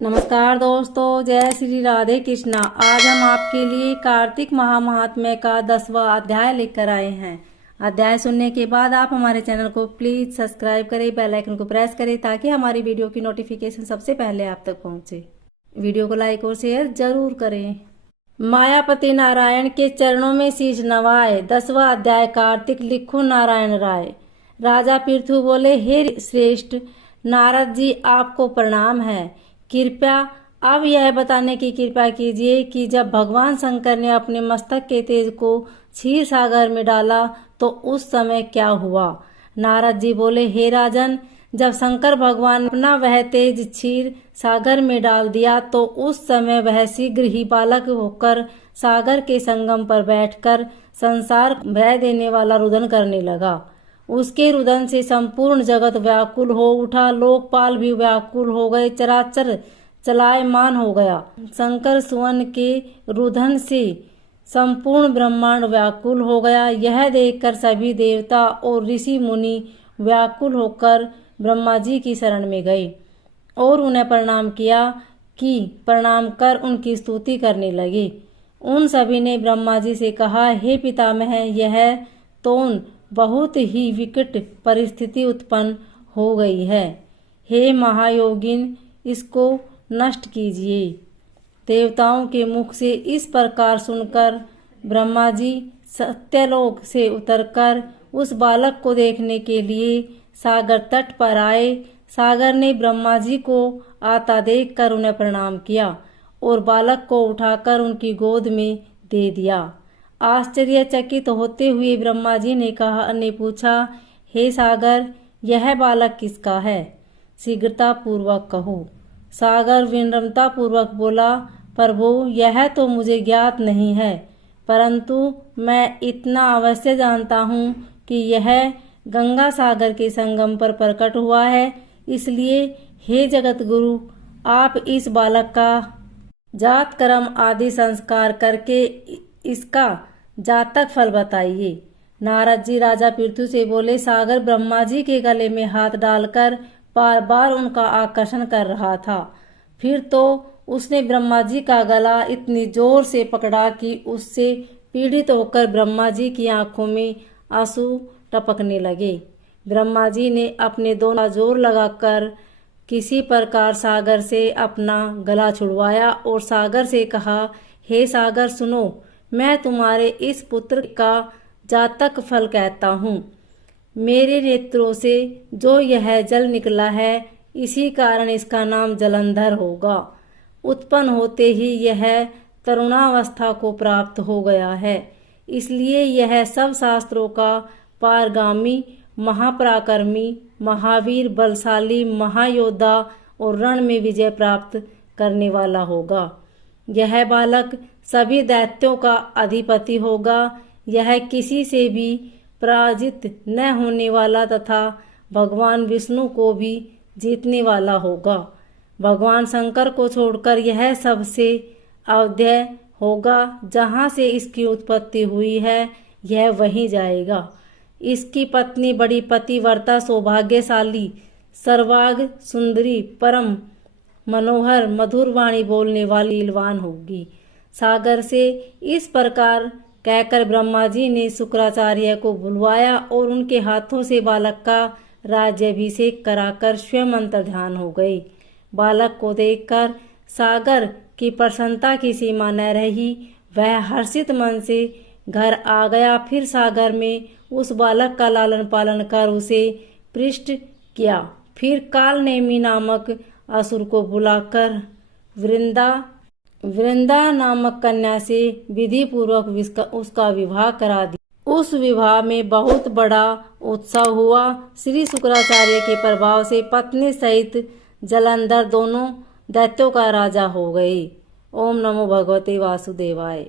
नमस्कार दोस्तों, जय श्री राधे कृष्णा। आज हम आपके लिए कार्तिक महात्म्य का 10वां अध्याय लेकर आए हैं। अध्याय सुनने के बाद आप हमारे चैनल को प्लीज सब्सक्राइब करें, बेल आइकन को प्रेस करें ताकि हमारी वीडियो की नोटिफिकेशन सबसे पहले आप तक पहुंचे। वीडियो को लाइक और शेयर जरूर करें। मायापति नारायण के चरणों में शीश नवाए। 10वां अध्याय कार्तिक। लिखो नारायण राय। राजा पृथु बोले, हे श्रेष्ठ नारद जी, आपको प्रणाम है। कृपया अब यह बताने की कृपा कीजिए कि जब भगवान शंकर ने अपने मस्तक के तेज को क्षीर सागर में डाला तो उस समय क्या हुआ। नारद जी बोले, हे राजन, जब शंकर भगवान ने अपना वह तेज क्षीर सागर में डाल दिया तो उस समय वह शीघ्र ही बालक होकर सागर के संगम पर बैठकर संसार भय देने वाला रुदन करने लगा। उसके रुदन से संपूर्ण जगत व्याकुल हो उठा, लोकपाल भी व्याकुल हो गए, चराचर चलायमान हो गया। शंकर सुवन के रुदन से संपूर्ण ब्रह्मांड व्याकुल हो गया। यह देखकर सभी देवता और ऋषि मुनि व्याकुल होकर ब्रह्मा जी की शरण में गए और उन्हें प्रणाम किया कि प्रणाम कर उनकी स्तुति करने लगे। उन सभी ने ब्रह्मा जी से कहा, हे पितामह, यह तो बहुत ही विकट परिस्थिति उत्पन्न हो गई है। हे महायोगिन, इसको नष्ट कीजिए। देवताओं के मुख से इस प्रकार सुनकर ब्रह्मा जी सत्यलोक से उतरकर उस बालक को देखने के लिए सागर तट पर आए। सागर ने ब्रह्मा जी को आता देखकर उन्हें प्रणाम किया और बालक को उठाकर उनकी गोद में दे दिया। आश्चर्यचकित होते हुए ब्रह्मा जी ने पूछा, हे सागर, यह बालक किसका है? शीघ्रता पूर्वक कहो। सागर विनम्रता पूर्वक बोला, प्रभु, यह तो मुझे ज्ञात नहीं है, परंतु मैं इतना अवश्य जानता हूँ कि यह गंगा सागर के संगम पर प्रकट हुआ है। इसलिए हे जगत गुरु, आप इस बालक का जात कर्म आदि संस्कार करके इसका जातक फल बताइए। नारद जी राजा पृथु से बोले, सागर ब्रह्मा जी के गले में हाथ डालकर बार बार उनका आकर्षण कर रहा था। फिर तो उसने ब्रह्मा जी का गला इतनी जोर से पकड़ा कि उससे पीड़ित होकर ब्रह्मा जी की आंखों में आंसू टपकने लगे। ब्रह्मा जी ने अपने दोनों जोर लगाकर किसी प्रकार सागर से अपना गला छुड़वाया और सागर से कहा, हे सागर, सुनो, मैं तुम्हारे इस पुत्र का जातक फल कहता हूँ। मेरे नेत्रों से जो यह जल निकला है, इसी कारण इसका नाम जलंधर होगा। उत्पन्न होते ही यह तरुणावस्था को प्राप्त हो गया है, इसलिए यह सब शास्त्रों का पारगामी, महापराक्रमी, महावीर, बलशाली, महायोद्धा और रण में विजय प्राप्त करने वाला होगा। यह बालक सभी दैत्यों का अधिपति होगा। यह किसी से भी पराजित न होने वाला तथा भगवान विष्णु को भी जीतने वाला होगा। भगवान शंकर को छोड़कर यह सबसे अवध्यय होगा। जहाँ से इसकी उत्पत्ति हुई है, यह वहीं जाएगा। इसकी पत्नी बड़ी पतिव्रता, सौभाग्यशाली, सर्वांग सुंदरी, परम मनोहर, मधुर वाणी बोलने वाली लीलवान होगी। सागर से इस प्रकार कहकर ब्रह्मा जी ने शुक्राचार्य को बुलवाया और उनके हाथों से बालक का राज्याभिषेक कराकर स्वयं अंतर्ध्यान हो गए। बालक को देखकर सागर की प्रसन्नता की सीमा न रही। वह हर्षित मन से घर आ गया। फिर सागर में उस बालक का लालन पालन कर उसे पृष्ठ किया। फिर कालनेमी नामक असुर को बुलाकर वृंदा नामक कन्या से विधि पूर्वक उसका विवाह करा दिया। उस विवाह में बहुत बड़ा उत्सव हुआ। श्री शुक्राचार्य के प्रभाव से पत्नी सहित जलंधर दोनों दैत्यों का राजा हो गए। ओम नमो भगवते वासुदेवाय।